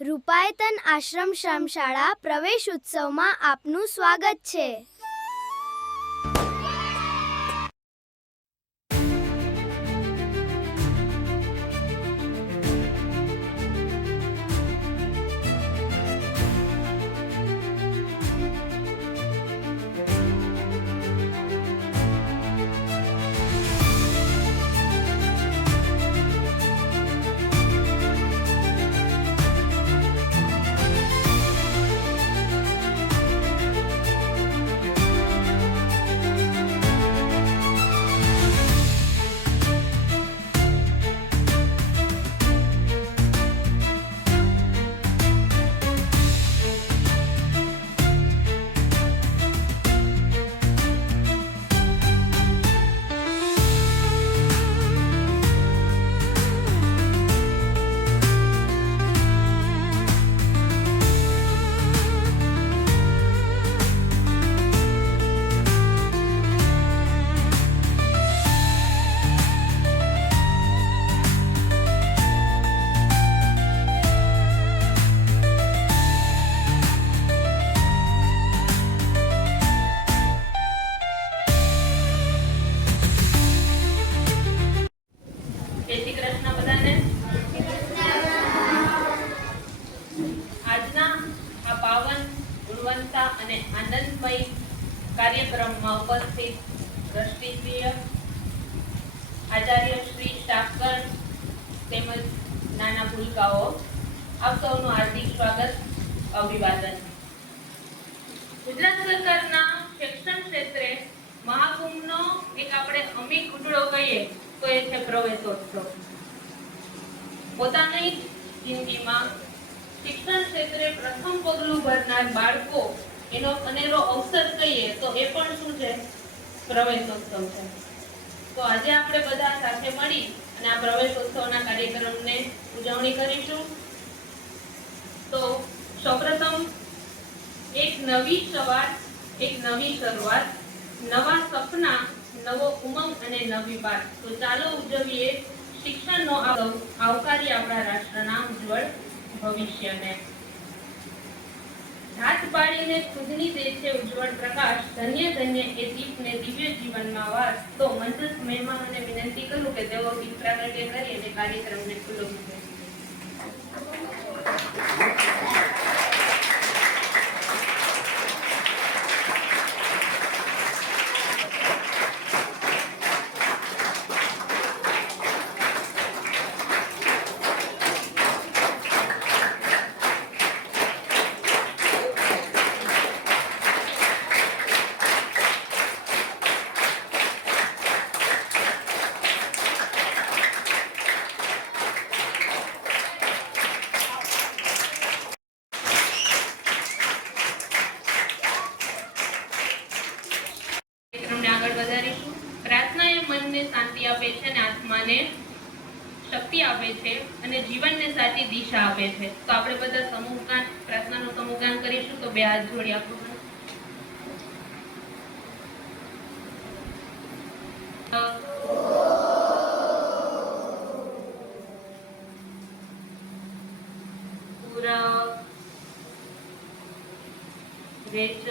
રૂપાયતન આશ્રમ શ્રમશાળા પ્રવેશ ઉત્સવમાં આપનું સ્વાગત છે। આનંદમય કાર્યક્રમમાં ઉપસ્થિત દ્રષ્ટિપ્રિય આચાર્ય શ્રી સ્ટાફગણ તેમજ નાના ભૂલકાઓ આપ સૌનું હાર્દિક સ્વાગત, અભિવાદન। ગુજરાત સરકારના શિક્ષણ ક્ષેત્રે મહાકુંભનો એક આપણે અમી ઘૂંટડો કહીએ તો એ છે પ્રવેશોત્સવ। પોતાની જિંદગીમાં શિક્ષણ ક્ષેત્રે પ્રથમ પગલું ભરનાર બાળકો એનો અનેરો અવસર કહીએ તો એ પણ શું છે? પ્રવેશોત્સવ છે। તો આજે આપણે બધા સાથે મળી અને આ પ્રવેશોત્સવના કાર્યક્રમને ઉજવણી કરીશું। તો સૌપ્રથમ એક નવી સવાર, એક નવી શરૂઆત, નવા સપના, નવો ઉમંગ અને નવી વાત। તો ચાલો ઉજવીએ શિક્ષણનો આવકારી આપણા રાષ્ટ્રના ઉજ્જવળ ભવિષ્યને। હાથ પાડીને ખુદની દે છે ઉજ્જવળ પ્રકાશ, ધન્ય ધન્ય એ દીપને દિવ્ય જીવનમાં વાસ। તો મંચસ્થ મહેમાનોને વિનંતી કરું કે તેઓ દીપ પ્રાગટ્ય કરી અને કાર્યક્રમને ખુલ્લો મૂકે। પ્રાર્થના એ મનને શાંતિ આપે છે અને આત્માને શક્તિ આપે છે અને જીવનને સાચી દિશા આપે છે। તો આપણે બધા સમૂહગાન, પ્રાર્થનાનું સમૂહગાન કરીશું। તો બે હાથ જોડી આપણું રેચક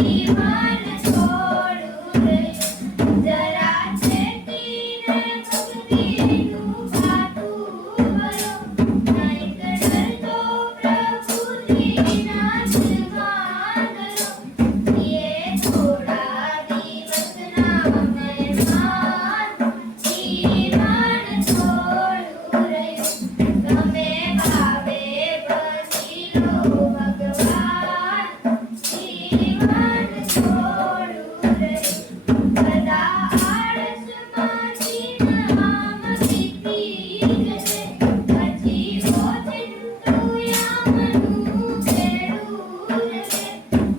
જીવન થોડું રહ્યું જરા ચેતીને ભક્તિનું ગાતું વયો કંઈક ડરતો પ્રભુજીના જમાન ગયો એ થોડા દિવસના મહેમાન જીવન થોડું રહ્યું તમે ભાવે પછી લો ભગવાન જીવન થોડું રહ્યું બધા આળસમાંથી નામ વીતી જશે પછી ઓચિંતું યામનું બેડું રહેશે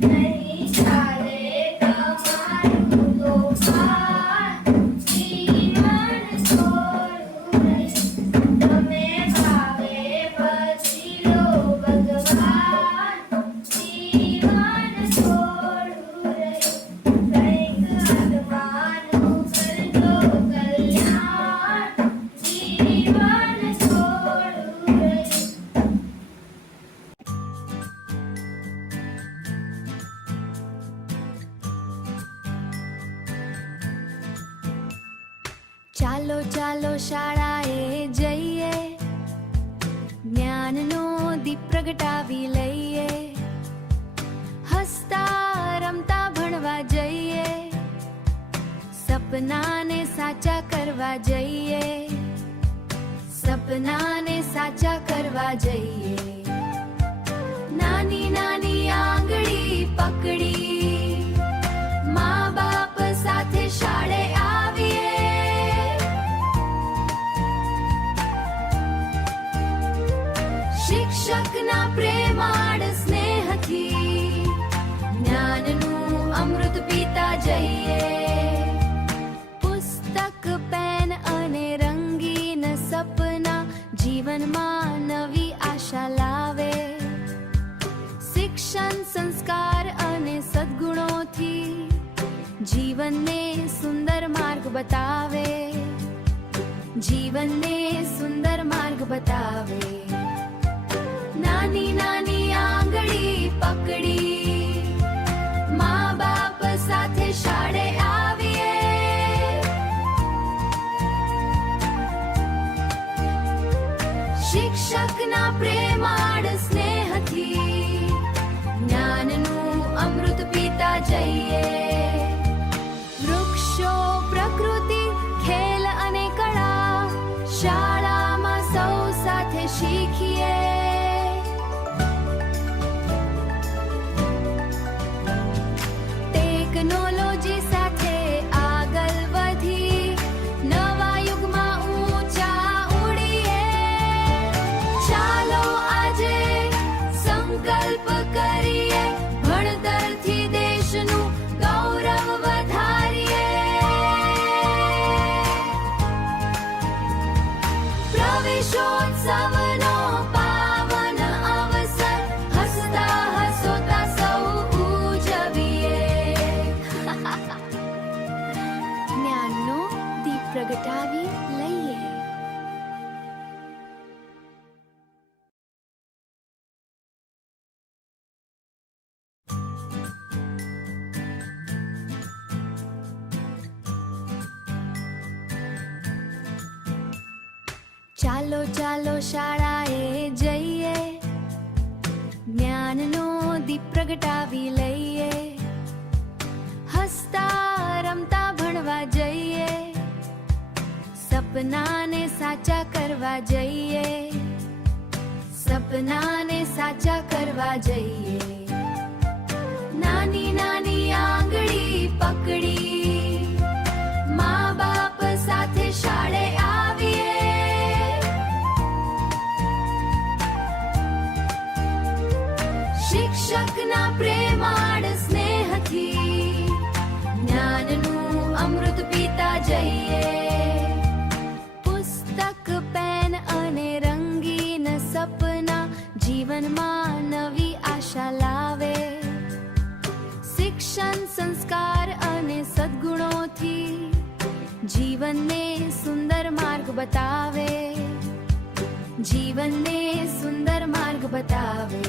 નહીં ચાલે તમારું તોફાન જીવન થોડું રહ્યું તમે ભાવે પછી લો ભગવાન જીવન થોડું રહ્યું કંઈક આત્માનું કરજો કલ્યાણ જીવન થોડું રહ્યું ચાલો ચાલો શાળાએ જઈએ જ્ઞાનનો દીપ પ્રગટાવી લઈએ હસતા રમતા ભણવા જઈએ સપનાને સાચા કરવા જઈએ સપનાને સાચા કરવા જઈએ નાની નાની આંગળી પકડી મા બાપ સાથે શાળે આવીએ શિક્ષકના પ્રેમાળ સ્નેહથી જ્ઞાનનું અમૃત પીતા જઈએ પુસ્તક પેન અને રંગીન સપના જીવનમાં નવી આશા લાવે શિક્ષણ સંસ્કાર અને સદ્ગુણોથી જીવનને સુંદર માર્ગ બતાવે જીવનને સુંદર માર્ગ બતાવે નાની નાની આંગળી પકડી મા બાપ સાથે શાળે આવીએ શિક્ષકના પ્રેમાળ સ્નેહથી જ્ઞાનનું અમૃત પીતા જઈએ વૃક્ષો પ્રકૃતિ ખેલ અને કળા શાળામાં સૌ સાથે શીખીએ ટેકનોલોજી સાથે આગળ વધી નવા યુગમાં ઊંચા ઉડીએ ચાલો આજે સંકલ્પ કરીએ ભણતરથી દેશનું ગૌરવ વધારીએ પ્રવેશોત્સવનો પાવન અવસર હસતા હસોતા સૌ ઉજવીએ જ્ઞાનનો દીપ પ્રગટાવી લઈએ ચાલો ચાલો શાળાએ જઈએ જ્ઞાનનો દીપ પ્રગટાવી લઈએ હસતા રમતા ભણવા જઈએ સપનાને સાચા કરવા જઈએ સપનાને સાચા કરવા જઈએ નાની નાની આંગળી પકડી મા બાપ સાથે શાળે આવીએ શિક્ષકના પ્રેમાળ સ્નેહથી જ્ઞાનનું અમૃત પીતા જઈએ પુસ્તક પેન અને રંગીન સપના જીવનમાં નવી આશા લાવે શિક્ષણ સંસ્કાર અને સદ્ગુણોથી જીવનને સુંદર માર્ગ બતાવે જીવનને સુંદર માર્ગ બતાવે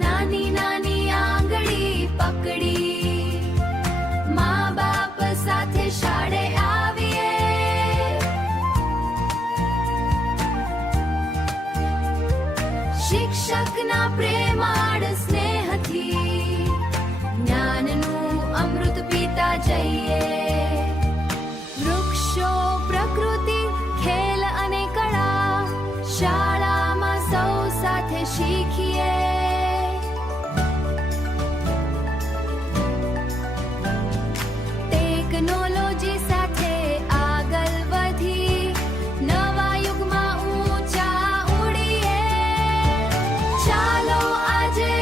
નાની નાની આંગળી પકડી શિક્ષકના પ્રેમાળ સ્નેહથી જ્ઞાનનું અમૃત પીતા જઈએ. વૃક્ષો, પ્રકૃતિ, ખેલ અને કળા શાળામાં સૌ સાથે શીખીએ. ટેકનોલોજી સાથે આગળ વધી નવા યુગમાં ઊંચા ઉડીએ. ચાલો આજે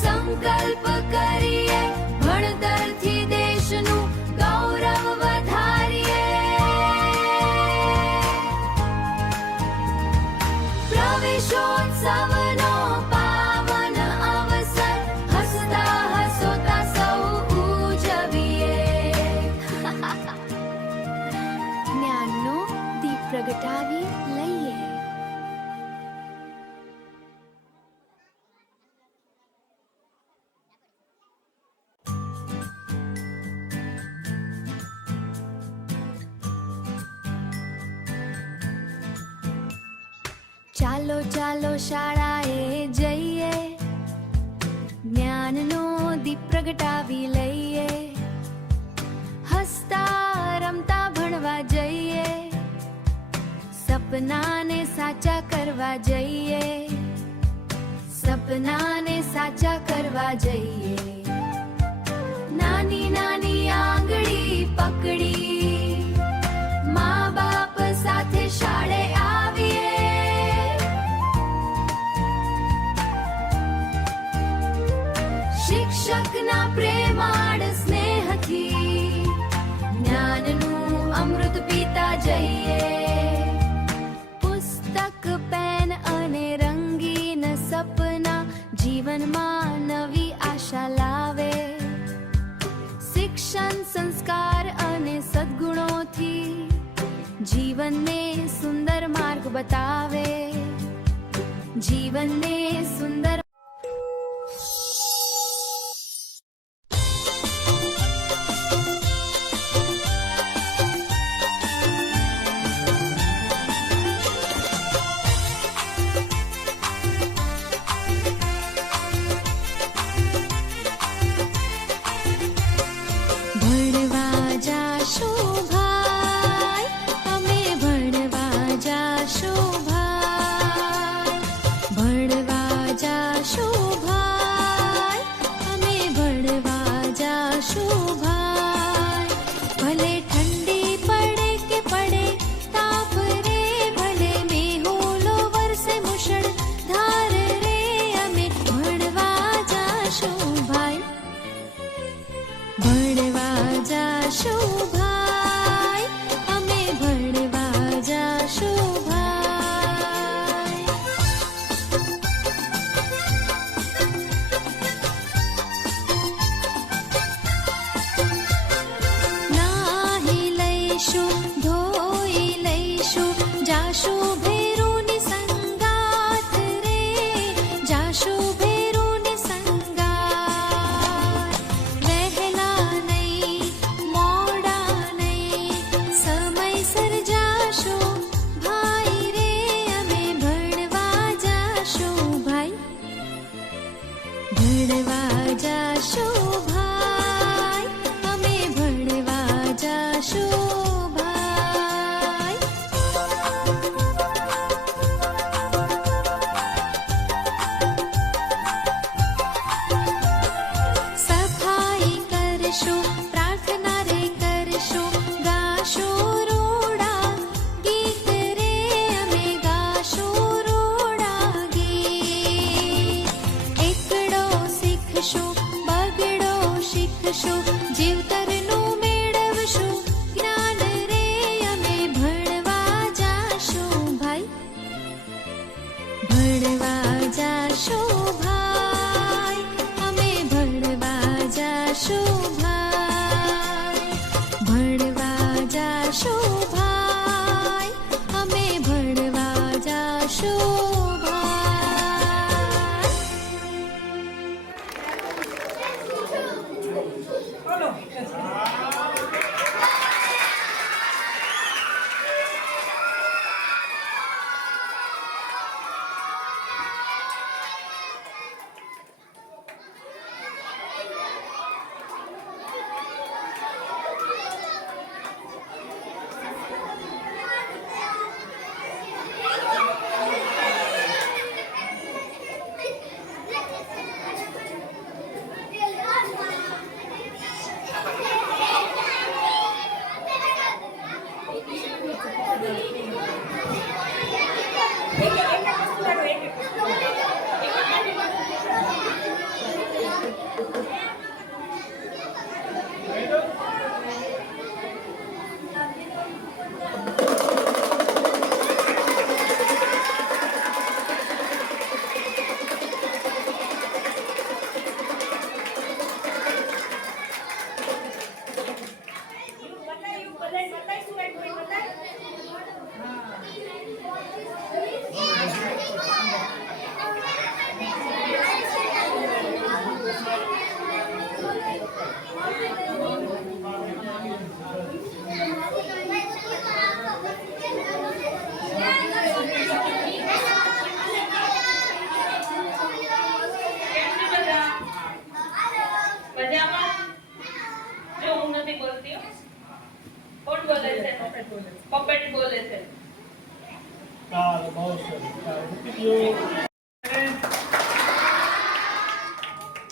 સંકલ્પ કરીએ, ભણતરથી દેશનું ગૌરવ વધારીએ. પ્રવેશોત્સવનો પાવન અવસર હસતા હસોતા સૌ ઉજવીએ. જ્ઞાનનો દીપ પ્રગટાવી લઈએ. ચાલો ચાલો શાળાએ જઈએ, જ્ઞાનનો દીપ પ્રગટાવી લઈએ. હસતા રમતા ભણવા જઈએ, સપનાને સાચા કરવા જઈએ. સપનાને સાચા કરવા જઈએ. નાની નાની આંગળી પકડી મા બાપ સાથે શાળે આવીએ. શિક્ષકના પ્રેમાળ સ્નેહથી જ્ઞાનનું અમૃત પીતા જઈએ. પુસ્તક, પેન અને રંગીન સપના જીવનમાં નવી આશા લાવે. શિક્ષણ, સંસ્કાર અને સદ્ગુણોથી જીવનને સુંદર માર્ગ બતાવે. જીવનને સુંદર ભણવા જાશું ભાઈ, અમે ભણવા જાશું ભાઈ. ભણવા જાશું ભાઈ, અમે ભણવા જાશું ભાઈ. ભલે ઠંડી પડે કે પડે તાપ રે, ભલે મેહુલો વરસે મુશળધાર રે, અમે ભણવા જાશું ભાઈ. ભણવા જાશું ભાઈ, અમે ભણવા જાશું ભાઈ. નાહી લઈશું, ધોઈ લઈશું, જાશું ભેરુની સંગાથ રે. જાશું ભેરુની સંગાથ. વહેલા નહીં, મોડા નહીં, સમયસર જાશું ભાઈ રે, અમે ભણવા જાશું ભાઈ. ભણવા જાશું ભાઈ, અમે ભણવા જાશું ભાઈ. સફાઈ કરશું, પ્રાર્થના રે કરશું, ગાશું રૂડા ગીત રે, અમે ગાશું રૂડા ગીત. એકડો શીખશું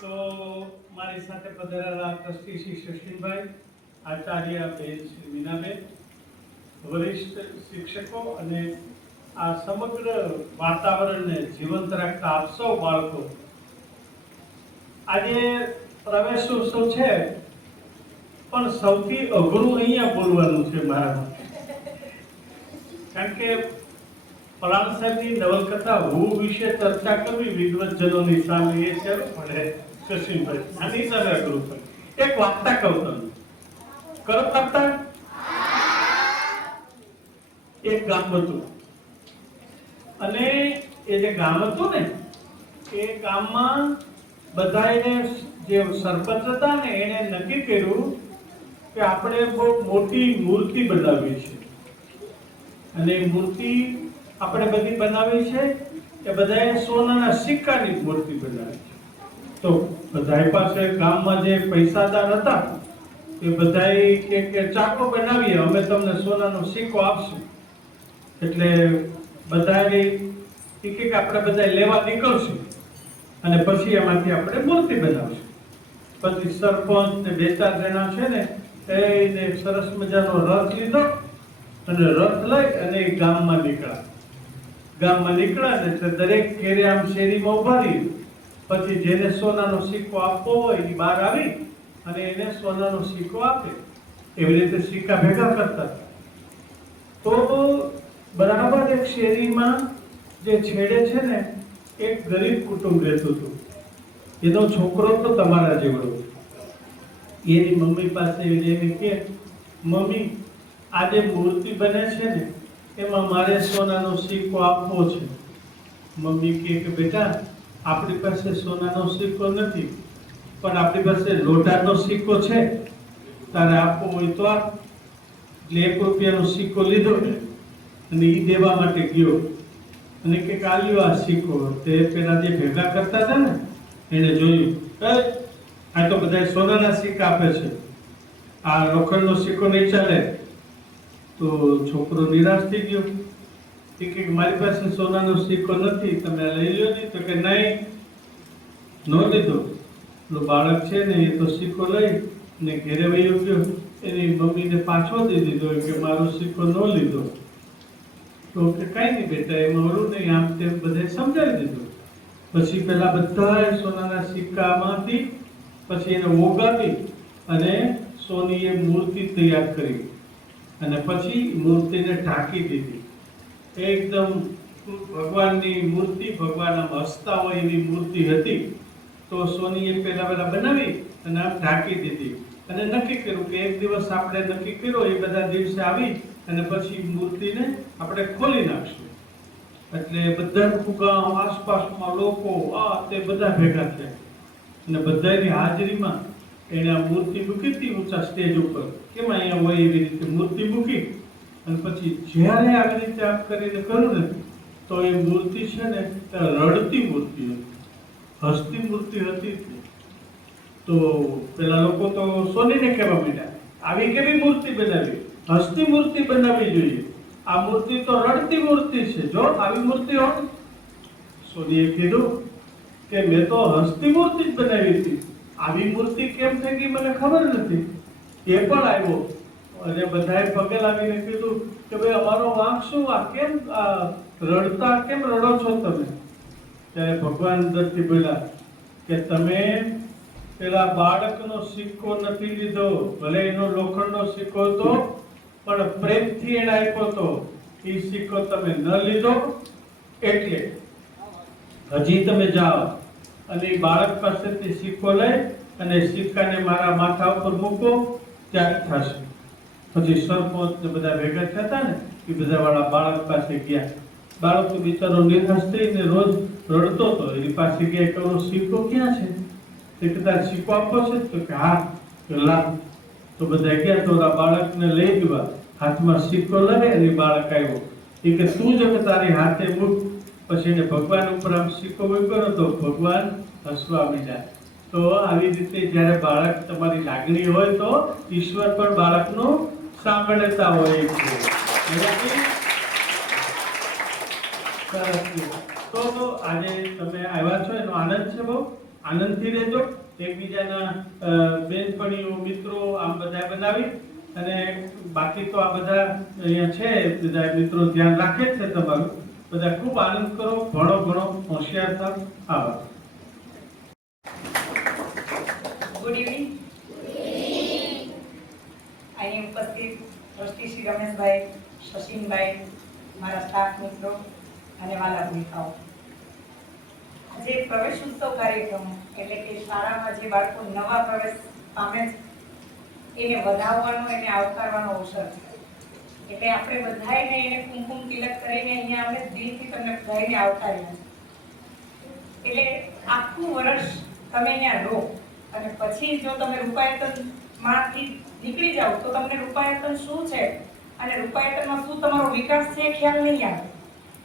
તો મારી સાથે પધારેલા ટ્રસ્ટી શ્રી શશીનભાઈ, આચાર્ય બેન શ્રી મીનાબેન, વરિષ્ઠ શિક્ષકો અને આ સમગ્ર વાતાવરણને જીવંત રાખતા આપ સૌ બાળકો, આજે પ્રવેશોત્સવ છે પણ સૌથી અઘરું અહીંયા બોલવાનું છે મારા માટે. કારણ કે પલાણ સાહેબની નવલકથા હું વિશે ચર્ચા કરવી વિદ્વજનોની સામે એ છે પડે શશીનભાઈ, આની સામે અઘરું પડે. એક વાર્તા કહું તમને, કરો વાર્તા. એક ગામ હતું અને એ જે ગામ હતું ને એ ગામમાં બધાને જે સરપંચ હતા ને એને નક્કી કર્યું કે આપણે બહુ મોટી મૂર્તિ બનાવવી છે અને એ મૂર્તિ આપણે બધી બનાવી છે એ બધાએ સોનાના સિક્કાની મૂર્તિ બનાવી છે. તો બધા પાસે ગામમાં જે પૈસાદાર હતા એ બધાએ કે ચાકો બનાવીએ, અમે તમને સોનાનો સિક્કો આપશું. એટલે બધાએ કે આપણે બધા લેવા નીકળશું અને પછી એમાંથી આપણે મૂર્તિ બનાવશું. પછી સરપંચ ને બે ચાર જણા છે ને એને સરસ મજાનો રથ લીધો અને રથ લઈ અને ગામમાં નીકળ્યા ને દરેક ઘેરે આમ શેરીમાં ઉભા રહી. પછી જેને સોનાનો સિક્કો આપવો હોય એ બહાર આવી અને એને સોનાનો સિક્કો આપે. એવી રીતે સિક્કા ભેગા કરતા. તો બરાબર એક શેરીમાં જે છેડે છે ને એક ગરીબ કુટુંબ રહેતું હતું. એનો છોકરો તો તમારા જેવડો. એની મમ્મી પાસે એને કે, મમ્મી આ જે મૂર્તિ બને છે ને એમાં મારે સોનાનો સિક્કો આપવો છે. મમ્મી કે બેટા આપણી પાસે સોનાનો સિક્કો નથી પણ આપણી પાસે લોટાનો સિક્કો છે, તારે આપવો હોય તો આપ. એટલે 1 રૂપિયાનો સિક્કો લીધો ને અને ઈ દેવા માટે ગયો અને કે કાલ્યો આ સિક્કો. તે પેલા જે ભેગા કરતા હતા ને એને જોયું, આ તો બધા સોનાના સિક્કા આપે છે, આ લોખંડનો સિક્કો નહીં ચાલે. તો છોકરો નિરાશ થઈ ગયો કે મારી પાસે સોનાનો સિક્કો નથી, તમે લઈ લો ને. તો કે નહીં, નો લીધો. બાળક છે ને એ તો સિક્કો લઈ ને ઘેરે વયો ગયો, એની મમ્મીને પાછો દઈ દીધો કે મારો સિક્કો ન લીધો. તો કે કઈ નહીં બેટા, એમાં ઓલું નહીં, આમ તેમ બધે સમજાવી દીધું. પછી પેલા બધા સોનાના સિક્કામાંથી પછી એને ઓગાળી અને સોનીએ મૂર્તિ તૈયાર કરી અને પછી મૂર્તિને ઢાંકી દીધી. એકદમ ભગવાનની મૂર્તિ, ભગવાન આમ હસતા હોય એવી મૂર્તિ હતી. તો સોનીએ પેલા બનાવી અને આમ ઢાંકી દીધી અને નક્કી કર્યું કે એક દિવસ આપણે નક્કી કર્યો એ બધા દિવસે આવી અને પછી મૂર્તિને આપણે ખોલી નાખશું. એટલે બધા ગામ આસપાસમાં લોકો આ તે બધા ભેગા થયા અને બધાની હાજરીમાં એને આ મૂર્તિ મૂકી હતી ઊંચા સ્ટેજ ઉપર. કેમ અહીંયા હોય એવી રીતે મૂર્તિ મૂકી અને પછી જ્યારે આવી રીતે આમ કરીને કરું ને તો એ મૂર્તિ છે ને રડતી મૂર્તિ હતી, હસતી મૂર્તિ હતી. તો પેલા લોકો તો સોનીને કહેવા માંડ્યા, આવી કેવી મૂર્તિ બનાવી, હસતી મૂર્તિ બનાવવી જોઈએ, આ મૂર્તિ તો રડતી મૂર્તિ છે, જો આવી મૂર્તિ હોત. સોનીએ કીધું કે મેં તો હસતી મૂર્તિ જ બનાવી હતી, આવી મૂર્તિ કેમ થઈ ગઈ મને ખબર નથી. એ પણ આવ્યો અને બધાએ પગે લાગીને કીધું કે ભાઈ અમારો વાંક શું, આ કેમ રડતા કેમ રડો છો તમે? ત્યારે ભગવાન અંદરથી બોલ્યા કે તમે પેલા બાળકનો સિક્કો નથી લીધો, ભલે એનો લોખંડનો સિક્કો હતો પણ પ્રેમથી એને આપ્યો હતો, એ સિક્કો તમે ન લીધો. એટલે હજી તમે જાઓ અને એ બાળક પાસેથી સિક્કો લઈ અને સિક્કાને મારા માથા ઉપર મૂકો, ત્યારે થશે. પછી સરપંચ ને બધા ભેગા થયા હતા ને એ બધા વાળા બાળક પાસે ગયા. બાળક તો બિચારો નિરાશ થઈને રોજ રડતો હતો. એની પાસે ગયા કે ઓલો સિક્કો ક્યાં છે? તે કદાચ સિક્કો આપવો છે? તો કે હા, લાવ. તો બધા ગયા તો ઓલા બાળકને લઈ ગયા, હાથમાં સિક્કો લઈ અને બાળક આવ્યો. એ કે તું જ તારી હાથે મૂક. પછી એને ભગવાન ઉપર આમ સિક્કો મૂક્યો તો ભગવાન હસવા માંડ્યા. તો આવી રીતે જ્યારે બાળક તમારી લાગણી હોય તો ઈશ્વર પણ બાળકનું સાંભળતા હોય છે. તો આજે તમે આવ્યા છો એનો આનંદ છે બહુ. આનંદથી રહેજો. એકબીજાના બેનપણીઓ મિત્રો આમ બધા બનાવી અને બાકી તો આ બધા અહીંયા છે બધા મિત્રો ધ્યાન રાખે જ છે તમારું. બધા ખૂબ આનંદ કરો, ભણો ઘણો હોશિયાર થાવ. આભાર. Good evening. અહીં ઉપસ્થિત ટ્રસ્ટી શ્રી રમેશભાઈ, શશીનભાઈ, મારા સ્ટાફ મિત્રો અને વાલા ભૂમિકાઓ, આજે પ્રવેશ ઉત્સવ કાર્યક્રમ એટલે કે શાળામાં જે બાળકો નવા પ્રવેશ પામે છે એને વધાવવાનો, એને આવકારવાનો અવસર છે. એટલે આપણે બધાને એને કુમકુમ તિલક કરીને અહીંયા આપણે દિલથી તમને બધાને આવકાર્યા. એટલે આખું વર્ષ તમે અહીંયા રહો અને પછી જો તમે રૂપાયતનમાંથી નીકળી જાઓ તો તમને રૂપાયતન શું છે અને રૂપાયતનમાં શું તમારો વિકાસ છે એ ખ્યાલ નહીં આવે.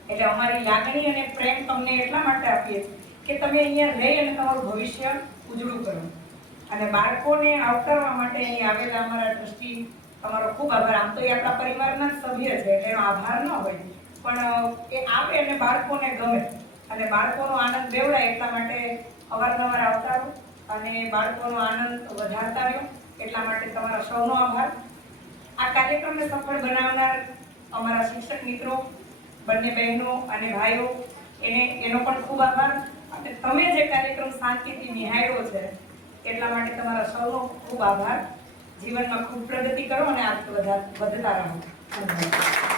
એટલે અમારી લાગણી અને પ્રેમ તમને એટલા માટે આપીએ કે તમે અહીંયા રહી અને તમારું ભવિષ્ય ઉજળું કરો. અને બાળકોને આવકારવા માટે અહીં આવેલા અમારા ટ્રસ્ટી, તમારો ખૂબ આભાર. આમ તો એ આપણા પરિવારના જ સભ્ય છે એટલે એનો આભાર ન હોય, પણ એ આવે અને બાળકોને ગમે અને બાળકોનો આનંદ બેવડાય એટલા માટે અવારનવાર આવતા રહો અને બાળકોનો આનંદ વધારતા રહ્યો. એટલા માટે તમારા સૌનો આભાર. આ કાર્યક્રમને સફળ બનાવનાર અમારા શિક્ષક મિત્રો, બંને બહેનો અને ભાઈઓ, એનો પણ ખૂબ આભાર. અને તમે જે કાર્યક્રમ શાંતિથી નિહાળ્યો છે એટલા માટે તમારા સૌનો ખૂબ આભાર. જીવનમાં ખૂબ પ્રગતિ કરો અને આગળ વધતા રહો. ધન્યવાદ.